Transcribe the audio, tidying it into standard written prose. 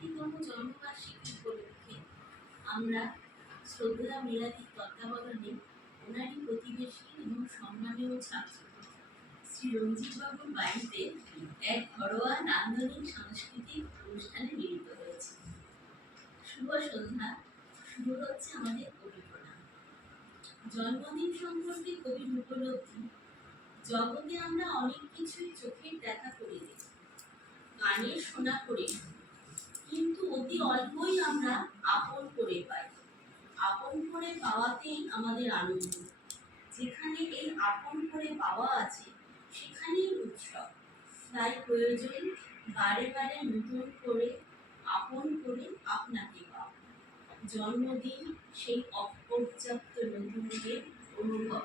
61তম জন্মবার্ষিকী উপলক্ষে আমরা শ্রদ্ধা মিলাদির তত্ত্বাবধানে ওনারই প্রতিবেশী এবং সম্মানীয় ছাত্র শ্রী রঞ্জিত বাবুর বাড়িতে এক ঘরোয়া নান্দনিক সাংস্কৃতিক অনুষ্ঠানে মিলিত হয়েছে। শুভ সন্ধ্যা। শুরু হচ্ছে আমাদের কবি প্রণাম। জন্মদিন সম্পর্কে কবির উপলব্ধি, জগতে আমরা অনেক কিছুই চোখের দেখা করে দেখি, কানে শোনা করে, কিন্তু অতি অল্পই আমরা আপন করে পাই। আপন করে পাওয়াতেই আমাদের আনন্দ। যেখানে এই আপন করে পাওয়া আছে সেখানেই উৎসব। তাই প্রয়োজন বারে বারে নতুন করে আপন করে আপনাকে পাওয়া। জন্মদিন সেই অপর্যাপ্ত নতুনকে অনুভব